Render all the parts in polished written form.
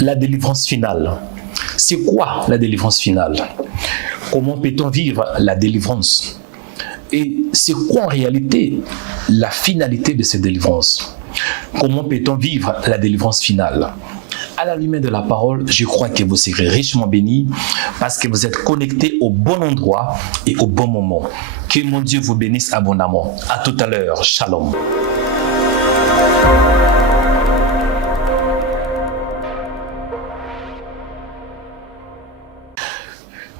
la délivrance finale. C'est quoi la délivrance finale? Comment peut-on vivre la délivrance? Et c'est quoi en réalité la finalité de cette délivrance? Comment peut-on vivre la délivrance finale? À la lumière de la parole, je crois que vous serez richement bénis parce que vous êtes connectés au bon endroit et au bon moment. Que mon Dieu vous bénisse abondamment. À tout à l'heure. Shalom.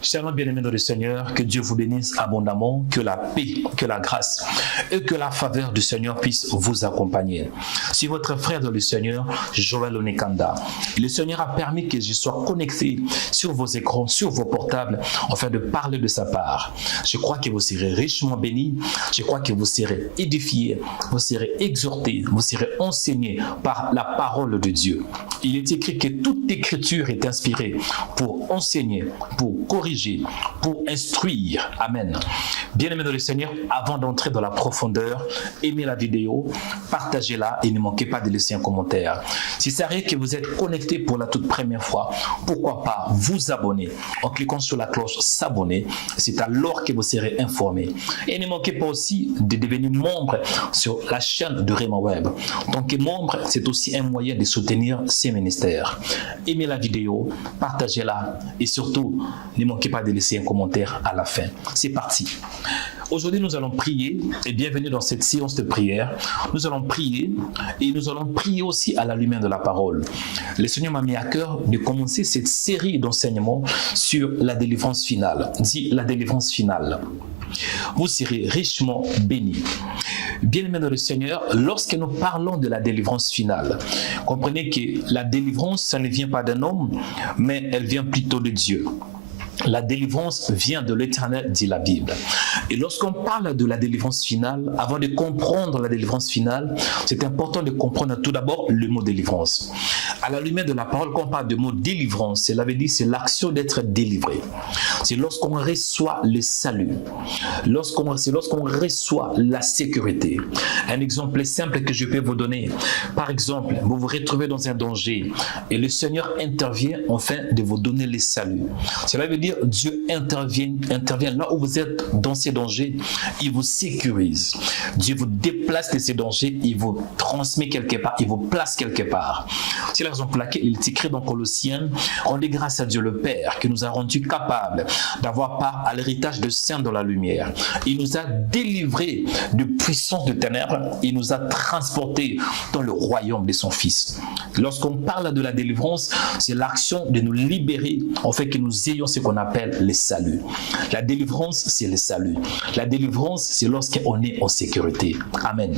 Shalom bien-aimés dans le Seigneur, que Dieu vous bénisse abondamment, que la paix, que la grâce et que la faveur du Seigneur puisse vous accompagner. C'est votre frère dans le Seigneur, Joël Onekanda. Le Seigneur a permis que je sois connecté sur vos écrans, sur vos portables, afin de parler de sa part. Je crois que vous serez richement bénis, je crois que vous serez édifiés, vous serez exhortés, vous serez enseignés par la parole de Dieu. Il est écrit que toute écriture est inspirée pour enseigner, pour corriger, pour instruire. Amen. Bien-aimés dans le Seigneur, avant d'entrer dans la profondeur, aimez la vidéo, partagez-la et ne manquez pas de laisser un commentaire. Si c'est vrai que vous êtes connecté pour la toute première fois, pourquoi pas vous abonner en cliquant sur la cloche s'abonner. C'est alors que vous serez informé. Et ne manquez pas aussi de devenir membre sur la chaîne de Rema Web. Donc membre, c'est aussi un moyen de soutenir ces ministères. Aimez la vidéo, partagez-la et surtout, ne manquez pas de laisser un commentaire à la fin. C'est parti. Aujourd'hui, nous allons prier et bienvenue dans cette séance de prière. Nous allons prier et nous allons prier aussi à la lumière de la parole. Le Seigneur m'a mis à cœur de commencer cette série d'enseignements sur la délivrance finale. Dit la délivrance finale. Vous serez richement bénis. Bien-aimés dans le Seigneur, lorsque nous parlons de la délivrance finale, comprenez que la délivrance, ça ne vient pas d'un homme, mais elle vient plutôt de Dieu. La délivrance vient de l'Éternel, dit la Bible. Et lorsqu'on parle de la délivrance finale, avant de comprendre la délivrance finale, c'est important de comprendre tout d'abord le mot délivrance. À la lumière de la parole, quand on parle du mot délivrance, cela veut dire c'est l'action d'être délivré. C'est lorsqu'on reçoit le salut. C'est lorsqu'on reçoit la sécurité. Un exemple simple que je peux vous donner. Par exemple, vous vous retrouvez dans un danger et le Seigneur intervient afin de vous donner le salut. Cela veut dire Dieu intervient là où vous êtes dans ces dangers, il vous sécurise. Dieu vous déplace de ces dangers, il vous transmet quelque part, il vous place quelque part. C'est la raison pour laquelle il est écrit dans Colossiens, rendez grâce à Dieu le Père qui nous a rendus capables d'avoir part à l'héritage de saints dans la lumière. Il nous a délivrés de puissance de ténèbres, il nous a transportés dans le royaume de son Fils. Lorsqu'on parle de la délivrance, c'est l'action de nous libérer en fait que nous ayons ce qu'on appelle le salut. La délivrance, c'est le salut. La délivrance, c'est lorsqu'on est en sécurité. Amen.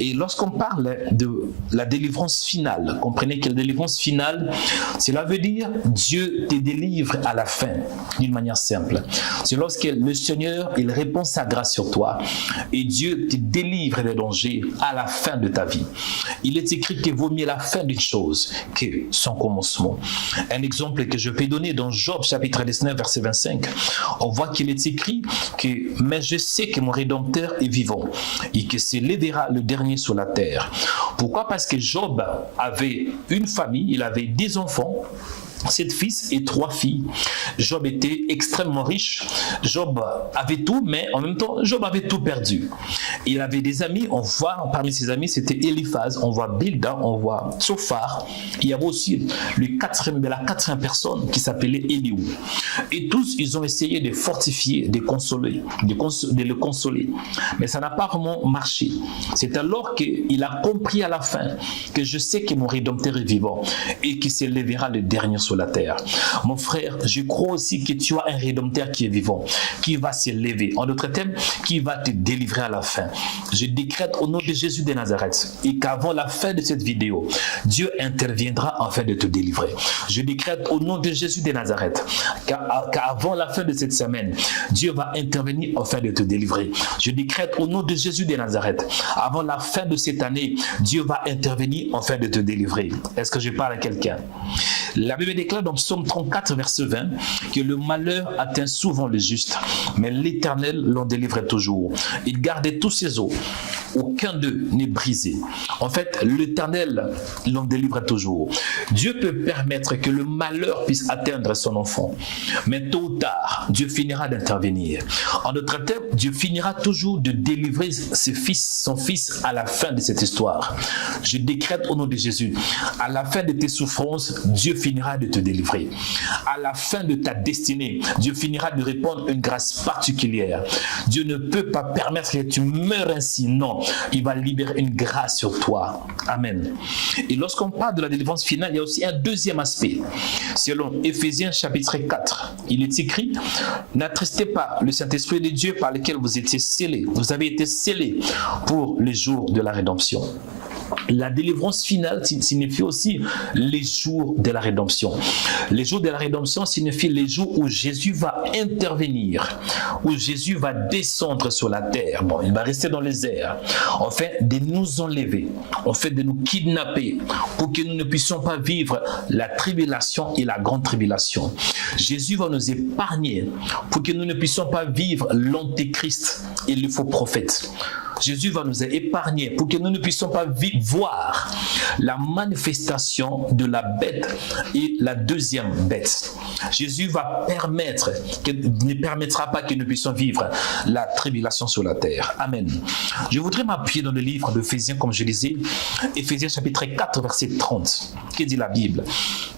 Et lorsqu'on parle de la délivrance finale, comprenez que la délivrance finale, cela veut dire Dieu te délivre à la fin, d'une manière simple. C'est lorsque le Seigneur, il répand sa grâce sur toi et Dieu te délivre des dangers à la fin de ta vie. Il est écrit qu'il vaut mieux la fin d'une chose que son commencement. Un exemple que je peux donner dans Job chapitre 19 verset 25, on voit qu'il est écrit que « Mais je sais que mon Rédempteur est vivant et que s'élèvera le dernier sur la terre. » Pourquoi? Parce que Job avait une famille, il avait des enfants, 7 fils et 3 filles. Job était extrêmement riche. Job avait tout, mais en même temps, Job avait tout perdu. Il avait des amis, on voit parmi ses amis, c'était Eliphaz, on voit Bildad, on voit Sophar. Il y avait aussi la quatrième personne qui s'appelait Eliou. Et tous, ils ont essayé de fortifier, de le consoler. Mais ça n'a pas vraiment marché. C'est alors qu'il a compris à la fin que je sais que mon Rédempteur est vivant et qu'il s'élèvera le dernier sur la terre. Mon frère, je crois aussi que tu as un Rédempteur qui est vivant, qui va s'élever. En d'autres termes, qui va te délivrer à la fin. Je décrète au nom de Jésus de Nazareth et qu'avant la fin de cette vidéo, Dieu interviendra afin de te délivrer. Je décrète au nom de Jésus de Nazareth qu'avant la fin de cette semaine, Dieu va intervenir afin de te délivrer. Je décrète au nom de Jésus de Nazareth, avant la fin de cette année, Dieu va intervenir afin de te délivrer. Est-ce que je parle à quelqu'un? La Bible déclare dans Psaume 34, verset 20, que le malheur atteint souvent le juste, mais l'Éternel l'en délivre toujours. Il gardait tous ses os. aucun d'eux n'est brisé. En fait, l'Éternel l'en délivre toujours. Dieu peut permettre que le malheur puisse atteindre son enfant, mais tôt ou tard, Dieu finira d'intervenir. En d'autres termes, Dieu finira toujours de délivrer son fils à la fin de cette histoire. Je décrète au nom de Jésus, à la fin de tes souffrances, Dieu finira de te délivrer. À la fin de ta destinée, Dieu finira de répondre une grâce particulière. Dieu ne peut pas permettre que tu meurs ainsi. Non, il va libérer une grâce sur toi. Amen. Et lorsqu'on parle de la délivrance finale, il y a aussi un deuxième aspect. Selon Éphésiens chapitre 4, il est écrit: n'attristez pas le Saint-Esprit de Dieu par lequel vous étiez scellés. Vous avez été scellés pour les jours de la rédemption. La délivrance finale signifie aussi les jours de la rédemption. Les jours de la rédemption signifient les jours où Jésus va intervenir, où Jésus va descendre sur la terre. Bon, il va rester dans les airs, afin de nous enlever, afin de nous kidnapper, pour que nous ne puissions pas vivre la tribulation et la grande tribulation. Jésus va nous épargner, pour que nous ne puissions pas vivre l'antéchrist et le faux prophète. Jésus va nous épargner pour que nous ne puissions pas voir la manifestation de la bête et la deuxième bête. Jésus ne permettra pas que nous puissions vivre la tribulation sur la terre. Amen. Je voudrais m'appuyer dans le livre d'Éphésiens, comme je disais, Éphésiens chapitre 4, verset 30. Que dit la Bible?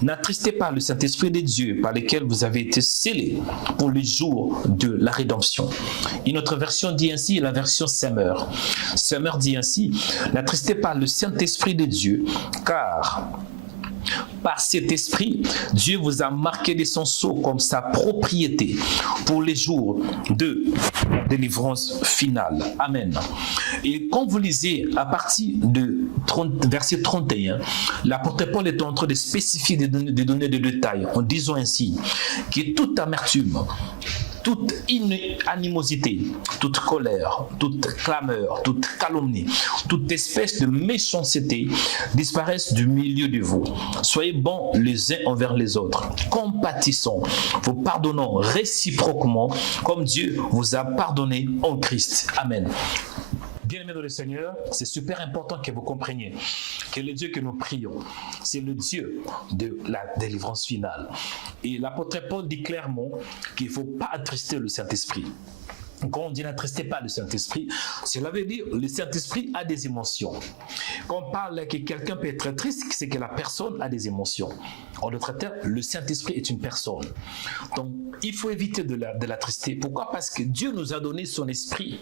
N'attristez pas le Saint-Esprit de Dieu par lequel vous avez été scellés pour les jours de la rédemption. Une autre version dit ainsi, la version Semeur. Semeur dit ainsi: n'attristez pas le Saint-Esprit de Dieu, car par cet esprit, Dieu vous a marqué de son sceau comme sa propriété pour les jours de délivrance finale. Amen. Et quand vous lisez à partir de verset 31, l'apôtre Paul est en train de spécifier des données de détail en disant ainsi que toute amertume, toute animosité, toute colère, toute clameur, toute calomnie, toute espèce de méchanceté disparaissent du milieu de vous. Soyez bons les uns envers les autres, compatissants, vous pardonnant réciproquement comme Dieu vous a pardonné en Christ. Amen. Bien-aimés dans le Seigneur, c'est super important que vous compreniez que le Dieu que nous prions, c'est le Dieu de la délivrance finale. Et l'apôtre Paul dit clairement qu'il ne faut pas attrister le Saint-Esprit. Quand on dit n'attristez pas le Saint-Esprit, cela veut dire que le Saint-Esprit a des émotions. Quand on parle que quelqu'un peut être triste, c'est que la personne a des émotions. En d'autres termes, le Saint-Esprit est une personne. Donc, il faut éviter de l'attrister. Pourquoi? Parce que Dieu nous a donné son esprit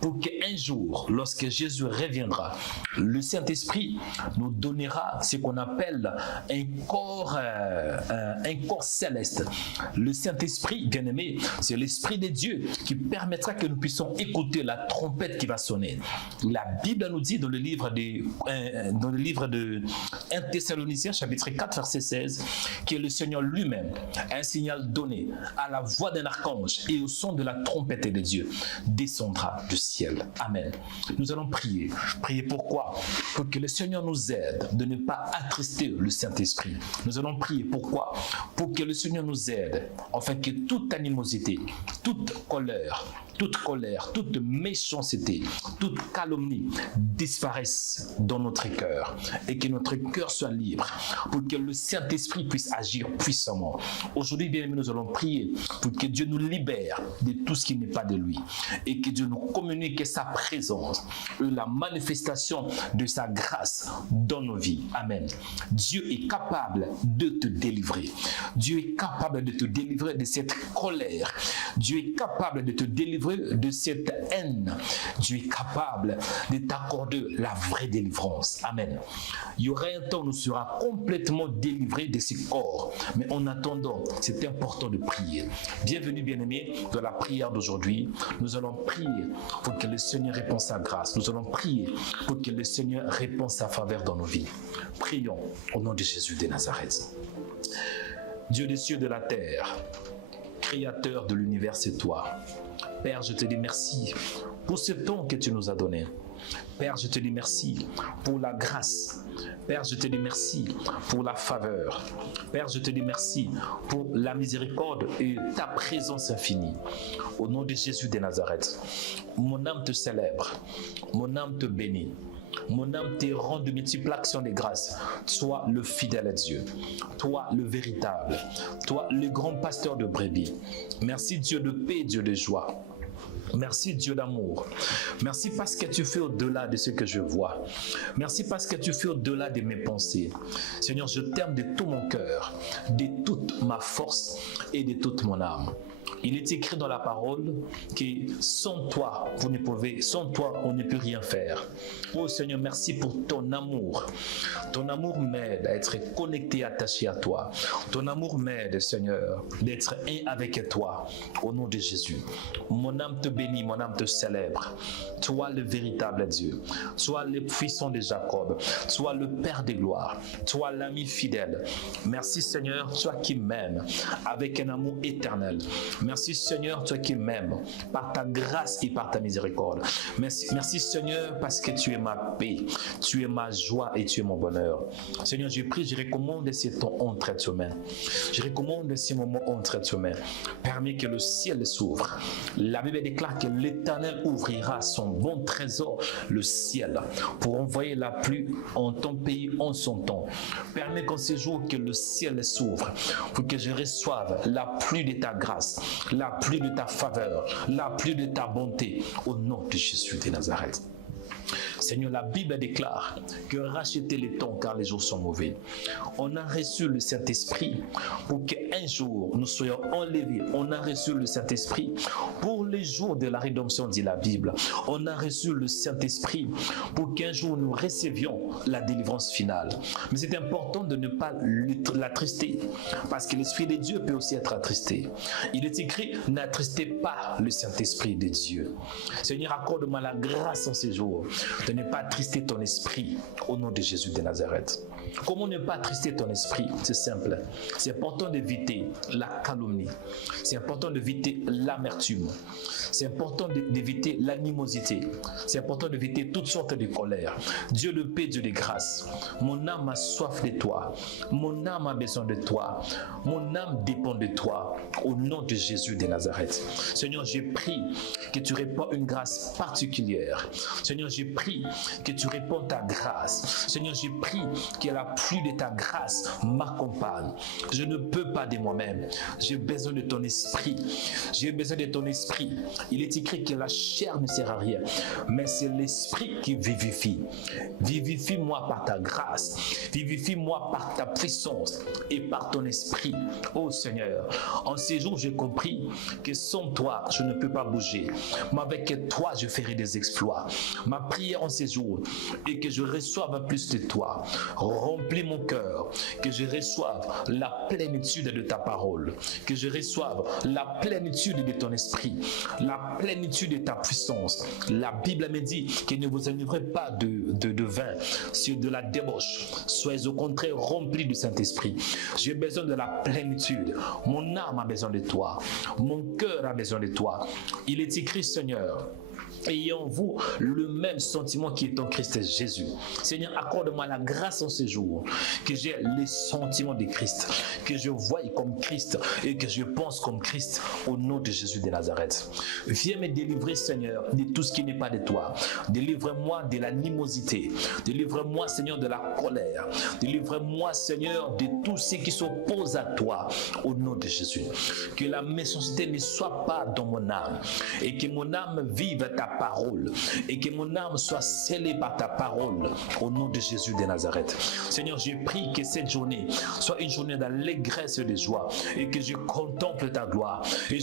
pour qu'un jour, lorsque Jésus reviendra, le Saint-Esprit nous donnera ce qu'on appelle un corps céleste. Le Saint-Esprit, bien-aimé, c'est l'Esprit de Dieu qui permettra que nous puissions écouter la trompette qui va sonner. La Bible nous dit dans le livre de 1 Thessaloniciens chapitre 4 verset 16 que le Seigneur lui-même a un signal donné à la voix d'un archange et au son de la trompette de Dieu descendra du ciel. Amen. Nous allons prier. Prier pourquoi? Pour que le Seigneur nous aide de ne pas attrister le Saint-Esprit. Nous allons prier pourquoi? Pour que le Seigneur nous aide afin que toute animosité, toute colère, toute méchanceté, toute calomnie disparaisse dans notre cœur et que notre cœur soit libre pour que le Saint-Esprit puisse agir puissamment. Aujourd'hui, bien aimés, nous allons prier pour que Dieu nous libère de tout ce qui n'est pas de lui et que Dieu nous communique sa présence et la manifestation de sa grâce dans nos vies. Amen. Dieu est capable de te délivrer. Dieu est capable de te délivrer de cette colère. Dieu est capable de te délivrer de cette haine. Dieu est capable de t'accorder la vraie délivrance. Amen. Il y aura un temps où nous serons complètement délivrés de ce corps. Mais en attendant, c'est important de prier. Bienvenue, bien-aimés, dans la prière d'aujourd'hui. Nous allons prier pour que le Seigneur réponde sa grâce. Nous allons prier pour que le Seigneur réponde sa faveur dans nos vies. Prions au nom de Jésus de Nazareth. Dieu des cieux et de la terre, Créateur de l'univers, c'est toi. Père, je te dis merci pour ce temps que tu nous as donné. Père, je te dis merci pour la grâce. Père, je te dis merci pour la faveur. Père, je te dis merci pour la miséricorde et ta présence infinie. Au nom de Jésus de Nazareth, mon âme te célèbre, mon âme te bénit. Mon âme te rend de multiples actions de grâce. Toi, le fidèle Dieu. Toi, le véritable. Toi, le grand pasteur de brebis. Merci Dieu de paix, Dieu de joie. Merci Dieu d'amour. Merci parce que tu fais au-delà de ce que je vois. Merci parce que tu fais au-delà de mes pensées. Seigneur, je t'aime de tout mon cœur, de toute ma force et de toute mon âme. Il est écrit dans la parole que sans toi, sans toi, on ne peut rien faire. Oh Seigneur, merci pour ton amour. Ton amour m'aide à être connecté, attaché à toi. Ton amour m'aide, Seigneur, d'être un avec toi. Au nom de Jésus. Mon âme te bénit, mon âme te célèbre. Toi le véritable Dieu. Toi le puissant de Jacob. Toi le Père des gloires. Toi l'ami fidèle. Merci Seigneur, toi qui m'aimes avec un amour éternel. Merci Seigneur, toi qui m'aimes par ta grâce et par ta miséricorde. Merci Seigneur parce que tu es ma paix, tu es ma joie et tu es mon bonheur. Seigneur, je prie, je recommande ces temps entre tes mains. Je recommande ces moments entre tes mains. Permets que le ciel s'ouvre. La Bible déclare que l'Éternel ouvrira son bon trésor, le ciel, pour envoyer la pluie en ton pays en son temps. Permets qu'en ce jour que le ciel s'ouvre, pour que je reçoive la pluie de ta grâce, la pluie de ta faveur, la pluie de ta bonté, au nom de Jésus de Nazareth. Seigneur, la Bible déclare que racheter les temps car les jours sont mauvais. On a reçu le Saint-Esprit pour qu'un jour nous soyons enlevés. On a reçu le Saint-Esprit pour les jours de la rédemption, dit la Bible. On a reçu le Saint-Esprit pour qu'un jour nous recevions la délivrance finale. Mais c'est important de ne pas l'attrister parce que l'Esprit de Dieu peut aussi être attristé. Il est écrit, n'attristez pas le Saint-Esprit de Dieu. Seigneur, accorde-moi la grâce en ces jours de ne pas attrister ton esprit au nom de Jésus de Nazareth. Comment ne pas attrister ton esprit? C'est simple. C'est important d'éviter la calomnie. C'est important d'éviter l'amertume. C'est important d'éviter l'animosité. C'est important d'éviter toutes sortes de colères. Dieu de paix, Dieu de grâce. Mon âme a soif de toi. Mon âme a besoin de toi. Mon âme dépend de toi. Au nom de Jésus de Nazareth. Seigneur, j'ai prie que tu répands une grâce particulière. Seigneur, j'ai prie que tu réponds ta grâce. Seigneur, j'ai prie que la pluie de ta grâce m'accompagne. Je ne peux pas de moi-même. J'ai besoin de ton esprit. J'ai besoin de ton esprit. Il est écrit que la chair ne sert à rien, mais c'est l'esprit qui vivifie. Vivifie-moi par ta grâce. Vivifie-moi par ta puissance et par ton esprit. Oh Seigneur, en ces jours, j'ai compris que sans toi, je ne peux pas bouger. Mais avec toi, je ferai des exploits. Ma prière en ces jours est que je reçoive plus de toi. Remplis mon cœur, que je reçoive la plénitude de ta parole, que je reçoive la plénitude de ton esprit, la plénitude de ta puissance. La Bible me dit que ne vous enivrez pas de vin, sur de la débauche. Soyez au contraire remplis du Saint-Esprit. J'ai besoin de la plénitude. Mon âme a besoin de toi. Mon cœur a besoin de toi. Il est écrit, Seigneur, ayez en vous le même sentiment qui est en Christ Jésus. Seigneur, accorde-moi la grâce en ce jour, que j'ai les sentiments de Christ, que je voie comme Christ et que je pense comme Christ au nom de Jésus de Nazareth. Viens me délivrer, Seigneur, de tout ce qui n'est pas de toi. Délivre-moi de l'animosité. Délivre-moi, Seigneur, de la colère. Délivre-moi, Seigneur, de tout ce qui s'oppose à toi au nom de Jésus. Que la méchanceté ne soit pas dans mon âme et que mon âme vive ta parole et que mon âme soit scellée par ta parole au nom de Jésus de Nazareth. Seigneur, je prie que cette journée soit une journée d'allégresse et de joie et que je contemple ta gloire et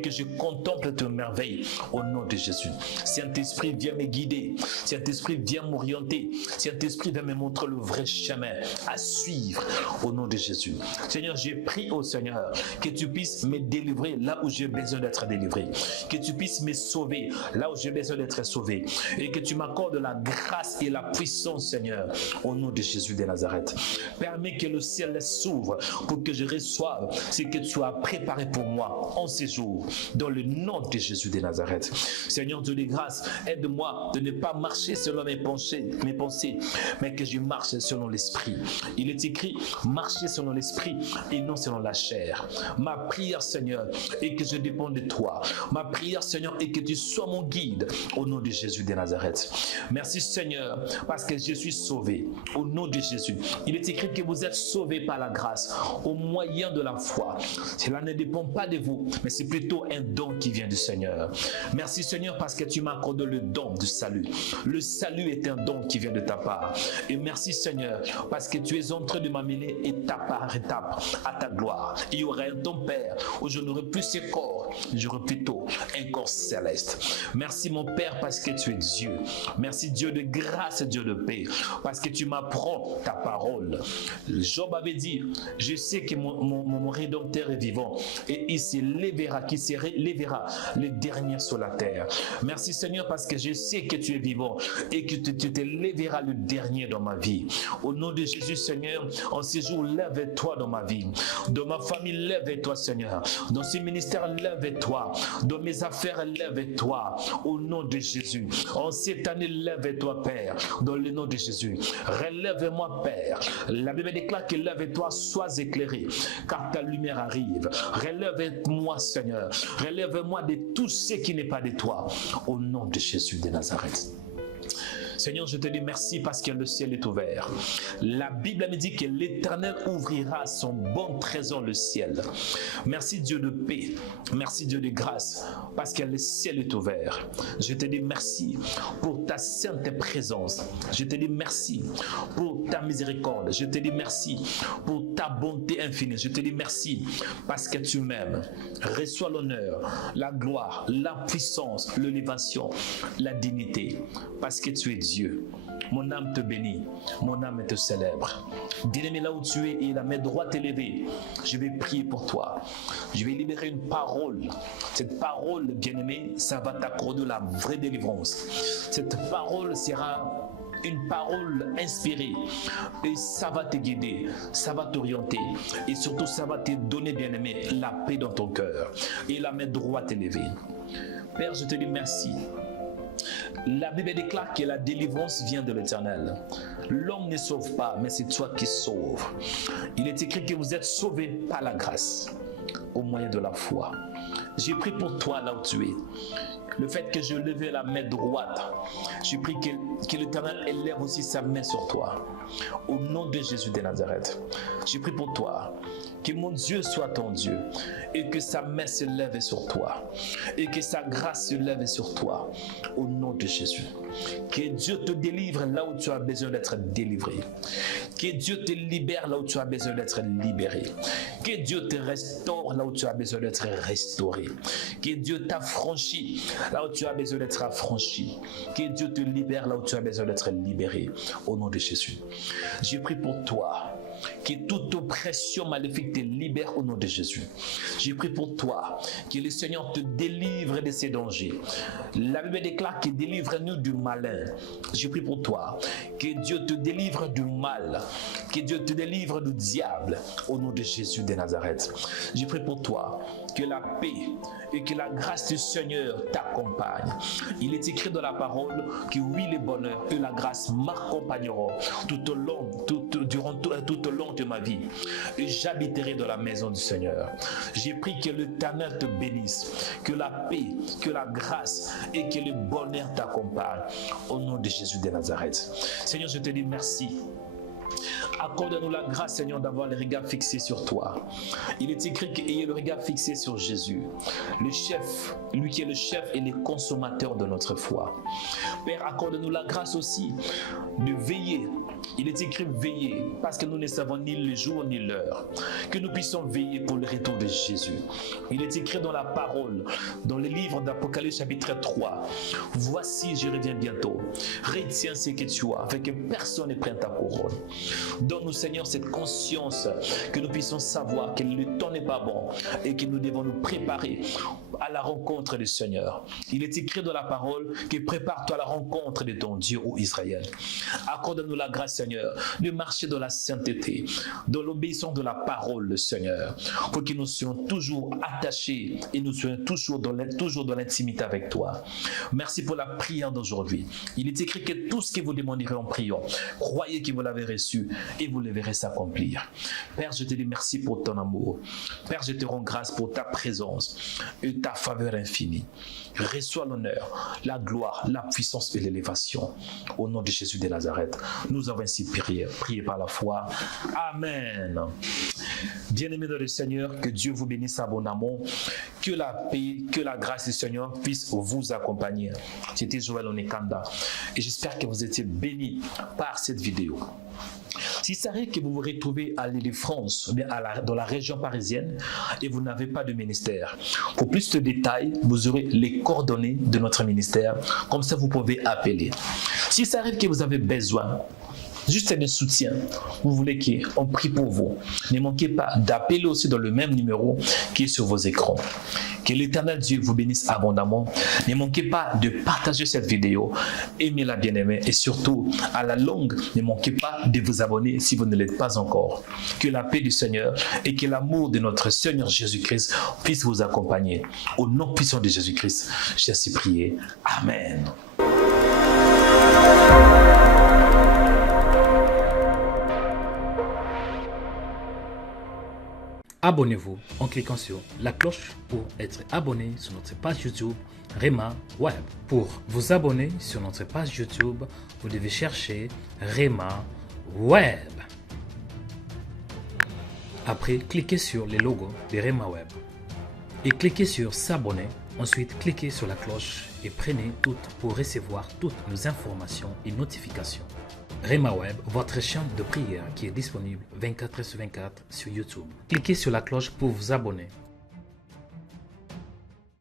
que je contemple tes merveilles au nom de Jésus. Saint-Esprit, viens me guider. Saint-Esprit, viens m'orienter. Saint-Esprit, viens me montrer le vrai chemin à suivre au nom de Jésus. Seigneur, je prie au Seigneur que tu puisses me délivrer là où j'ai besoin d'être délivré, que tu puisses me sauver là où j'ai besoin d'être sauvé. Et que tu m'accordes la grâce et la puissance, Seigneur, au nom de Jésus de Nazareth. Permets que le ciel s'ouvre pour que je reçoive ce que tu as préparé pour moi en ces jours, dans le nom de Jésus de Nazareth. Seigneur Dieu de grâce, aide-moi de ne pas marcher selon mes pensées, mais que je marche selon l'esprit. Il est écrit, marcher selon l'esprit et non selon la chair. Ma prière, Seigneur, est que je dépende de toi. Ma prière, Seigneur, est que tu sois mon guide au nom de Jésus de Nazareth. Merci, Seigneur, parce que je suis sauvé au nom de Jésus. Il est écrit que vous êtes sauvés par la grâce au moyen de la foi. Cela ne dépend pas de vous, mais c'est plutôt un don qui vient du Seigneur. Merci, Seigneur, parce que tu m'as accordé le don du salut. Le salut est un don qui vient de ta part. Et merci, Seigneur, parce que tu es en train de m'amener étape par étape à ta gloire. Il y aura un ton Père où je n'aurai plus ce corps, j'aurai plutôt un corps céleste. Merci, mon Père, parce que tu es Dieu. Merci, Dieu de grâce et Dieu de paix, parce que tu m'apprends ta parole. Job avait dit, je sais que mon Rédempteur est vivant et il se lèvera, qui se lèvera le dernier sur la terre. Merci, Seigneur, parce que je sais que tu es vivant et que tu te lèveras le dernier dans ma vie. Au nom de Jésus, Seigneur, en ces jours, lève-toi dans ma vie. Dans ma famille, lève-toi, Seigneur. Dans ce ministère, lève-toi. Dans mes affaires, lève-toi. Au nom de Jésus. En cette année, lève-toi, Père. Dans le nom de Jésus. Relève-moi, Père. La Bible déclare que lève-toi, sois éclairé, car ta lumière arrive. Relève-moi, Seigneur. Relève-moi de tout ce qui n'est pas de toi. Au nom de Jésus de Nazareth. Seigneur, je te dis merci parce que le ciel est ouvert. La Bible me dit que l'Éternel ouvrira son bon trésor, le ciel. Merci Dieu de paix, merci Dieu de grâce, parce que le ciel est ouvert. Je te dis merci pour ta sainte présence. Je te dis merci pour ta miséricorde. Je te dis merci pour ta bonté infinie. Je te dis merci parce que tu m'aimes. Reçois l'honneur, la gloire, la puissance, l'élévation, la dignité, parce que tu es Dieu. Mon âme te bénit, mon âme te célèbre. Bien-aimé, là où tu es et la main droite élevée, je vais prier pour toi. Je vais libérer une parole. Cette parole, bien-aimé, ça va t'accorder la vraie délivrance. Cette parole sera une parole inspirée et ça va te guider, ça va t'orienter et surtout ça va te donner, bien-aimé, la paix dans ton cœur et la main droite élevée. Père, je te dis merci. La Bible déclare que la délivrance vient de l'Éternel. L'homme ne sauve pas, mais c'est toi qui sauves. Il est écrit que vous êtes sauvés par la grâce, au moyen de la foi. J'ai prié pour toi là où tu es. Le fait que je levais la main droite, j'ai prié que l'Éternel élève aussi sa main sur toi. Au nom de Jésus de Nazareth, j'ai prié pour toi. Que mon Dieu soit ton Dieu et que sa main se lève sur toi et que sa grâce se lève sur toi au nom de Jésus. Que Dieu te délivre là où tu as besoin d'être délivré. Que Dieu te libère là où tu as besoin d'être libéré. Que Dieu te restaure là où tu as besoin d'être restauré. Que Dieu t'affranchit là où tu as besoin d'être affranchi. Que Dieu te libère là où tu as besoin d'être libéré au nom de Jésus. J'ai prie pour toi. Que toute oppression maléfique te libère au nom de Jésus. J'ai prié pour toi, que le Seigneur te délivre de ces dangers. La Bible déclare qu'il délivre-nous du malin. J'ai prié pour toi, que Dieu te délivre du mal, que Dieu te délivre du diable au nom de Jésus de Nazareth. J'ai prié pour toi, que la paix et que la grâce du Seigneur t'accompagne. Il est écrit dans la parole que oui, le bonheur et la grâce m'accompagneront tout au long de ma vie et j'habiterai dans la maison du Seigneur. J'ai prié que l'Éternel te bénisse, que la paix, que la grâce et que le bonheur t'accompagnent au nom de Jésus de Nazareth. Seigneur, je te dis merci. Accorde-nous la grâce, Seigneur, d'avoir le regard fixé sur toi. Il est écrit qu'ayez le regard fixé sur Jésus, le chef, lui qui est le chef et le consommateur de notre foi. Père, accorde-nous la grâce aussi de veiller. Il est écrit veiller, parce que nous ne savons ni le jour ni l'heure. Que nous puissions veiller pour le retour de Jésus. Il est écrit dans la parole, dans le livre d'Apocalypse chapitre 3. Voici, je reviens bientôt. Retiens ce que tu as, afin que personne ne prenne ta couronne. Donne-nous, Seigneur, cette conscience que nous puissions savoir que le temps n'est pas bon et que nous devons nous préparer à la rencontre du Seigneur. Il est écrit dans la parole que prépare-toi à la rencontre de ton Dieu, ô Israël. Accorde-nous la grâce, Seigneur, de marcher dans la sainteté, dans l'obéissance de la parole, Seigneur, pour que nous soyons toujours attachés et nous soyons toujours dans l'intimité avec toi. Merci pour la prière d'aujourd'hui. Il est écrit que tout ce que vous demanderez en priant, croyez que vous l'avez reçu et vous le verrez s'accomplir. Père, je te dis merci pour ton amour. Père, je te rends grâce pour ta présence et ta faveur infinie. Reçois l'honneur, la gloire, la puissance et l'élévation. Au nom de Jésus de Nazareth, nous avons ainsi prié par la foi. Amen. Bien-aimés dans le Seigneur, que Dieu vous bénisse abondamment, que la paix, que la grâce du Seigneur puisse vous accompagner. C'était Joël Onekanda et j'espère que vous étiez bénis par cette vidéo. Si ça arrive que vous vous retrouvez à l'Île-de-France, ou bien dans la région parisienne et vous n'avez pas de ministère, pour plus de détails, vous aurez les coordonnées de notre ministère. Comme ça, vous pouvez appeler. Si ça arrive que vous avez besoin juste de soutien, vous voulez qu'on prie pour vous, ne manquez pas d'appeler aussi dans le même numéro qui est sur vos écrans. Que l'Éternel Dieu vous bénisse abondamment. Ne manquez pas de partager cette vidéo, aimez-la bien-aimée et surtout, à la longue, ne manquez pas de vous abonner si vous ne l'êtes pas encore. Que la paix du Seigneur et que l'amour de notre Seigneur Jésus-Christ puisse vous accompagner. Au nom puissant de Jésus-Christ, j'ai ainsi prié. Amen. Abonnez-vous en cliquant sur la cloche pour être abonné sur notre page YouTube Rema Web. Pour vous abonner sur notre page YouTube, vous devez chercher Rema Web. Après, cliquez sur le logo de Rema Web et cliquez sur s'abonner. Ensuite, cliquez sur la cloche et prenez toutes pour recevoir toutes nos informations et notifications. Rema Web, votre chaîne de prière qui est disponible 24h sur 24 sur YouTube. Cliquez sur la cloche pour vous abonner.